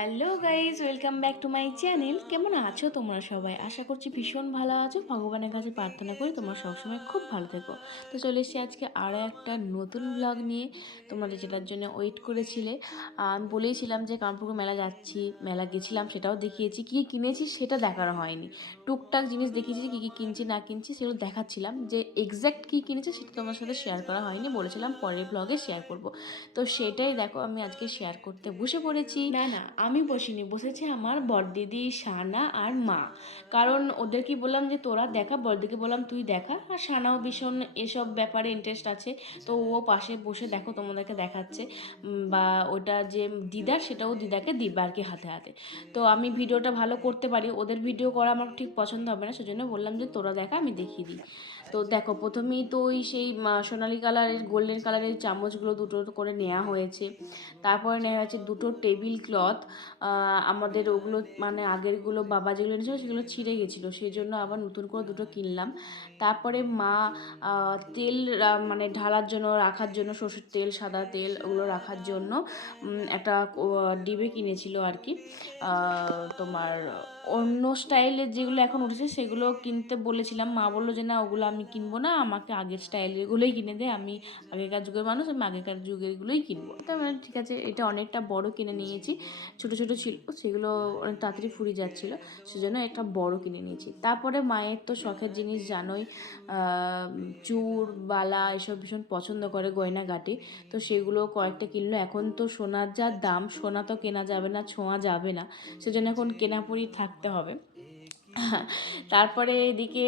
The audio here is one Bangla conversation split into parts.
Hello guys, welcome back to my channel. কেমন আছো তোমরা সবাই? আশা করছি ভীষণ ভালো আছো। ভগবানের কাছে প্রার্থনা করি তোমরা সবসময় খুব ভালো থেকো। তো চলে এসেছি আজকে আরও একটা নতুন ব্লগ নিয়ে, তোমাদের যেটার জন্য ওয়েট করেছিলে। আমি বলেইছিলাম যে কানপুকুর মেলা যাচ্ছি, মেলা গেছিলাম, সেটাও দেখিয়েছি। কী কিনেছি সেটা দেখানো হয়নি, টুকটাক জিনিস দেখিয়েছি, কী কী কিনছি না কিনছি সেগুলো দেখাচ্ছিলাম। যে এক্স্যাক্ট কী কিনেছি সেটা তোমার সাথে শেয়ার করা হয়নি, বলেছিলাম পরের ব্লগে শেয়ার করব। তো সেটাই দেখো আমি আজকে শেয়ার করতে বসে পড়েছি। না আমি বসিনি, বসেছে আমার বড়দিদি, সানা আর মা। কারণ ওদেরকে বললাম যে তোরা দেখা, বড়দিকে বললাম তুই দেখা, আর সানাও ভীষণ এসব ব্যাপারে ইন্টারেস্ট আছে, তো ও পাশে বসে দেখো তোমাদেরকে দেখাচ্ছে। বা ওটা যে দিদার সেটাও দিদাকে দিবা আর কি, হাতে হাতে। তো আমি ভিডিওটা ভালো করতে পারি, ওদের ভিডিও করা আমার ঠিক পছন্দ হবে না, সেজন্য বললাম যে তোরা দেখা, আমি দেখিয়ে দিই। তো দেখো প্রথমেই তো ওই সেই সোনালি কালারের গোল্ডেন কালারের চামচগুলো দুটো করে নেওয়া হয়েছে। তারপরে নেওয়া হয়েছে দুটো টেবিল ক্লথ। আমাদের ওগুলো মানে আগেরগুলো বাবা যেগুলো এনেছিল সেগুলো ছিঁড়ে গেছিলো, সেই জন্য আবার নতুন করে দুটো কিনলাম। তারপরে মা তেল মানে ঢালার জন্য, রাখার জন্য, সরষের তেল, সাদা তেল ওগুলো রাখার জন্য একটা ডিবে কিনেছিল আর কি। তোমার অন্য স্টাইলের যেগুলো এখন উঠেছে সেগুলো কিনতে বলেছিলাম, মা বললো যে না ওগুলো আমি কিনবো না, আমাকে আগের স্টাইলেরগুলোই কিনে দে, আমি আগেকার যুগের মানুষ, আমি আগেকার যুগেরগুলোই কিনবো। তো মানে ঠিক আছে, এটা অনেকটা বড় কিনে নিয়েছি, ছোটো ছোটো ছিল সেগুলো অনেক তাড়াতাড়ি ফুরিয়ে যাচ্ছিলো, সেজন্য একটা বড় কিনে নিয়েছি। তারপরে মায়ের তো শখের জিনিস জানোই, চূড় বালা এসব ভীষণ পছন্দ করে, গয়নাগাটি, তো সেগুলো কয়েকটা কিনলো। এখন তো সোনার যা দাম, সোনা তো কেনা যাবে না, ছোঁয়া যাবে না, সেজন্য এখন কেনাপড়ি থাকতে হবে। তারপরে এদিকে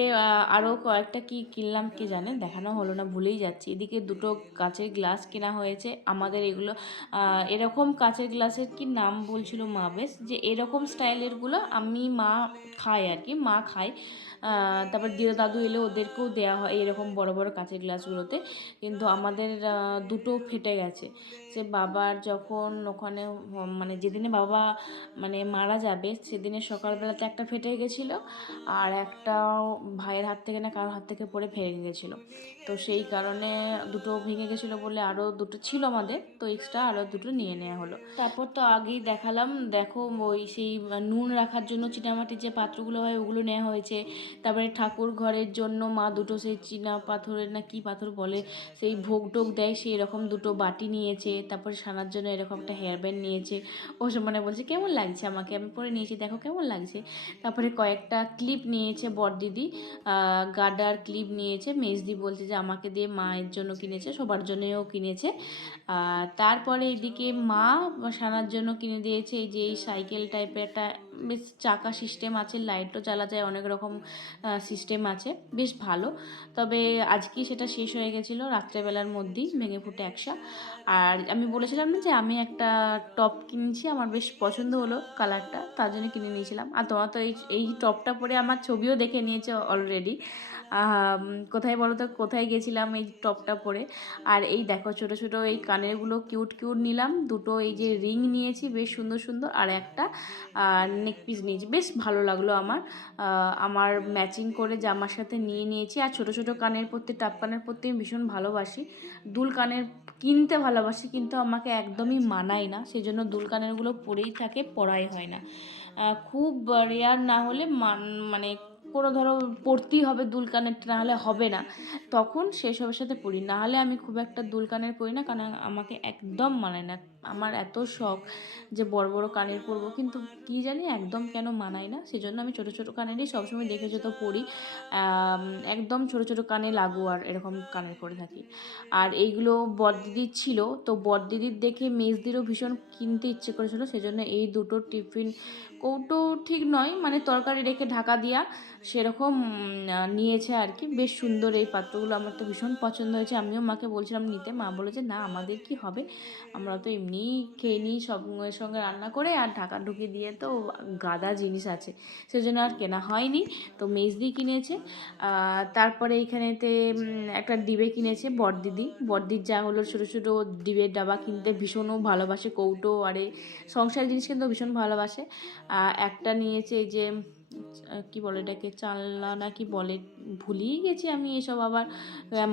আরও কয়েকটা কি কিনলাম কে জানে, দেখানো হলো না, ভুলেই যাচ্ছি। এদিকে দুটো কাচের গ্লাস কেনা হয়েছে আমাদের। এগুলো এরকম কাচের গ্লাসের কি নাম বলছিল মা, বেশ যে এরকম স্টাইলেরগুলো আমি মা খায় আর কি, মা খায়। তারপর দিদা দাদু এলে ওদেরকেও দেওয়া হয় এরকম বড় বড় কাচের গ্লাসগুলোতে, কিন্তু আমাদের দুটো ফেটে গেছে। সে বাবার যখন ওখানে মানে যেদিনে বাবা মানে মারা যাবে সেদিনে সকালবেলাতে একটা ফেটে গেছিলো, আর একটা ভাইয়ের হাত থেকে না কারোর হাত থেকে পড়ে ভেঙে গেছিলো। তো সেই কারণে দুটো ভেঙে গেছিলো বলে আরও দুটো ছিল আমাদের, তো এক্সট্রা আরও দুটো নিয়ে নেওয়া হলো। তারপর তো আগেই দেখালাম, দেখো ওই সেই নুন রাখার জন্য চীনামাটির যে পাত্রগুলো হয় ওগুলো নেওয়া হয়েছে। তারপরে ঠাকুর ঘরের জন্য মা দুটো সেই চীনা পাথরের না কি পাথর বলে, সেই ভোগ টোগ দেয় সেই রকম দুটো বাটি নিয়েছে। তারপরে সানার জন্য এরকম একটা হেয়ার ব্যান্ড নিয়েছে। ও সব মানে বলছে কেমন লাগছে আমাকে, আমি পরে নিয়েছি দেখো কেমন লাগছে। তারপরে কয়েকটা ক্লিপ নিয়েছে বড়দিদি, গার্ডার ক্লিপ নিয়েছে। মেজদি বলছে যে আমাকে দিয়ে মায়ের জন্য কিনেছে, সবার জন্যও কিনেছে। তারপরে এদিকে মা সানার জন্য কিনে দিয়েছে এই যে এই সাইকেল টাইপের একটা বেশ চাকা সিস্টেম আছে, লাইটও জ্বালা যায়, অনেক রকম সিস্টেম আছে, বেশ ভালো। তবে আজকেই সেটা শেষ হয়ে গেছিলো রাত্রেবেলার মধ্যেই, ভেঙে ফুটে একসা। আর আমি বলেছিলাম না যে আমি একটা টপ কিনেছি, আমার বেশ পছন্দ হলো কালারটা, তার জন্য কিনে নিয়েছিলাম। আর তোমরা তো এই টপটা পরে আমার ছবিও দেখে নিয়েছে অলরেডি। কোথায় বলো তো, কোথায় গেছিলাম এই টপটা পরে। আর এই দেখো ছোটো ছোটো এই কানেরগুলো কিউট কিউট নিলাম, দুটো এই যে রিং নিয়েছি বেশ সুন্দর সুন্দর, আর একটা নেক পিস নিয়েছি, বেশ ভালো লাগলো আমার। আমার ম্যাচিং করে জামার সাথে নিয়ে নিয়েছি। আর ছোটো ছোটো কানের পরতে, টাপ কানের পরতে আমি ভীষণ ভালোবাসি, দুল কানের কিনতে ভালোবাসি, কিন্তু আমাকে একদমই মানায় না, সেই জন্য দুল কানেরগুলো পরেই থাকে, পরাই হয় না। খুব রেয়ার না হলে মানে কোনো ধরো পরতেই হবে দুল কানেরটা, না হলে হবে না, তখন সেসবের সাথে পরি, না হলে আমি খুব একটা দুল কানের পরি না, কারণ আমাকে একদম মানায় না। আমার এত শখ যে বড় বড় কানের পরবো, কিন্তু কী জানি একদম কেন মানায় না, সেজন্য আমি ছোটো ছোটো কানেরই সবসময় দেখেছো তো পরি। একদম ছোটো ছোটো কানে লাগোয়ার এরকম কানের পরে থাকি। আর এইগুলো বড়দিদির ছিল, তো বড়দিদির দেখে মেজদিরও ভীষণ কিনতে ইচ্ছে করেছিল, সেজন্য এই দুটো টিফিন কৌটো ঠিক নয়, মানে তরকারি রেখে ঢাকা দিয়া সেরকম নিয়েছে আর কি। বেশ সুন্দর এই পাত্রগুলো, আমার তো ভীষণ পছন্দ হয়েছে, আমিও মাকে বলছিলাম নিতে, মা বলে যে না আমাদের কি হবে, আমরা তো এমনিই খেয়ে নিই সঙ্গে সঙ্গে রান্না করে, আর ঢাকা ঢুকি দিয়ে তো গাদা জিনিস আছে, সেজন্য আর কেনা হয়নি। তো মেজদি কিনেছে। তারপরে এইখানেতে একটা ডিবে কিনেছে বড়দিদি, বড়দির যা হলো ছোটো ছোটো ডিবের ডাবা কিনতে ভীষণও ভালোবাসে, কৌটো আরে সংসার জিনিস কিন্তু ভীষণ ভালোবাসে। একটা নিয়েছে এই যে কী বলে এটাকে, চালনা না কি বলে, ভুলিয়ে গেছি আমি এসব। আবার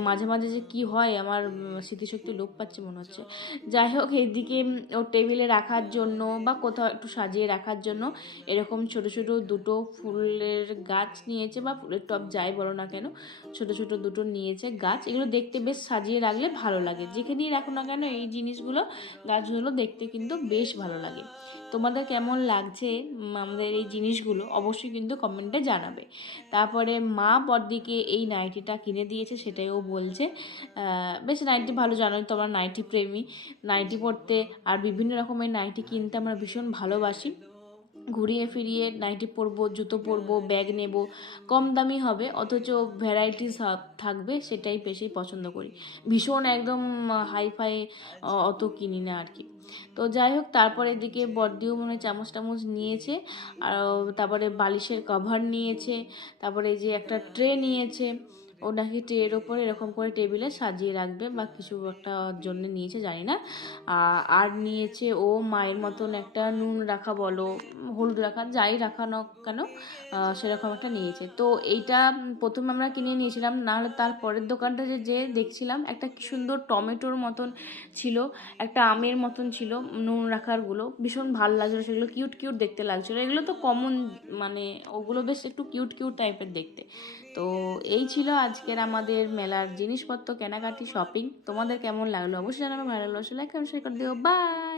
মাঝে মাঝে যে কি হয় আমার স্মৃতিশক্তি লোপ পাচ্ছে মনে হচ্ছে। যাই হোক, এইদিকে ওর টেবিলে রাখার জন্য বা কোথাও একটু সাজিয়ে রাখার জন্য এরকম ছোট ছোট দুটো ফুলের গাছ নিয়েছে, বা ফুলের টব যাই বলো না কেন, ছোট ছোট দুটো নিয়েছে গাছ। এগুলো দেখতে বেশ সাজিয়ে রাখলে ভালো লাগে, যেখানেই রাখো না কেন এই জিনিসগুলো, গাছগুলো দেখতে কিন্তু বেশ ভালো লাগে। তোমাদের কেমন লাগছে আমাদের এই জিনিসগুলো অবশ্যই কিন্তু কমেন্টে জানাবে। তারপরে মা বড়দিকে এই নাইটিটা কিনে দিয়েছে, সেটাই ও বলছে। বেশ নাইটি ভালো, জানোই তো আমরা নাইটি প্রেমী, নাইটি পরতে আর বিভিন্ন রকমের নাইটি কিনতে আমরা ভীষণ ভালোবাসি। ঘুরিয়ে ফিরিয়ে নাইটি পরবো, জুতো পরবো, ব্যাগ নেব, কম দামি হবে অথচ ভ্যারাইটিস থাকবে, সেটাই বেশি পছন্দ করি। ভীষণ একদম হাইফাই অত কিনি না আর কি। তো যাই হোক, তারপরে এদিকে বড়দিও মনে হয় চামচ টামচ নিয়েছে, আর তারপরে বালিশের কভার নিয়েছে, তারপরে এই যে একটা ট্রে নিয়েছে, ও নাকি ট্রের ওপরে এরকম করে টেবিলে সাজিয়ে রাখবে বা কিছু একটা জন্য নিয়েছে জানি না। আর নিয়েছে ও মায়ের মতন একটা নুন রাখা বলো, হলুদ রাখা, যাই রাখানো কেন, সেরকম একটা নিয়েছে। তো এইটা প্রথমে আমরা কিনে নিয়েছিলাম, নাহলে তার পরের দোকানটা যে দেখছিলাম একটা কি সুন্দর টমেটোর মতন ছিল, একটা আমের মতন ছিল নুন রাখারগুলো, ভীষণ ভালো লাগছিলো, সেগুলো কিউট কিউট দেখতে লাগছিলো। এগুলো তো কমন, মানে ওগুলো বেশ একটু কিউট কিউট টাইপের দেখতে। তো এই ছিল আজকের আমাদের মেলার জিনিসপত্র কেনাকাটি শপিং। তোমাদের কেমন লাগলো অবশ্যই জানাবে, ভালো লাগলো লাইক শেয়ার করে দিও, বাই।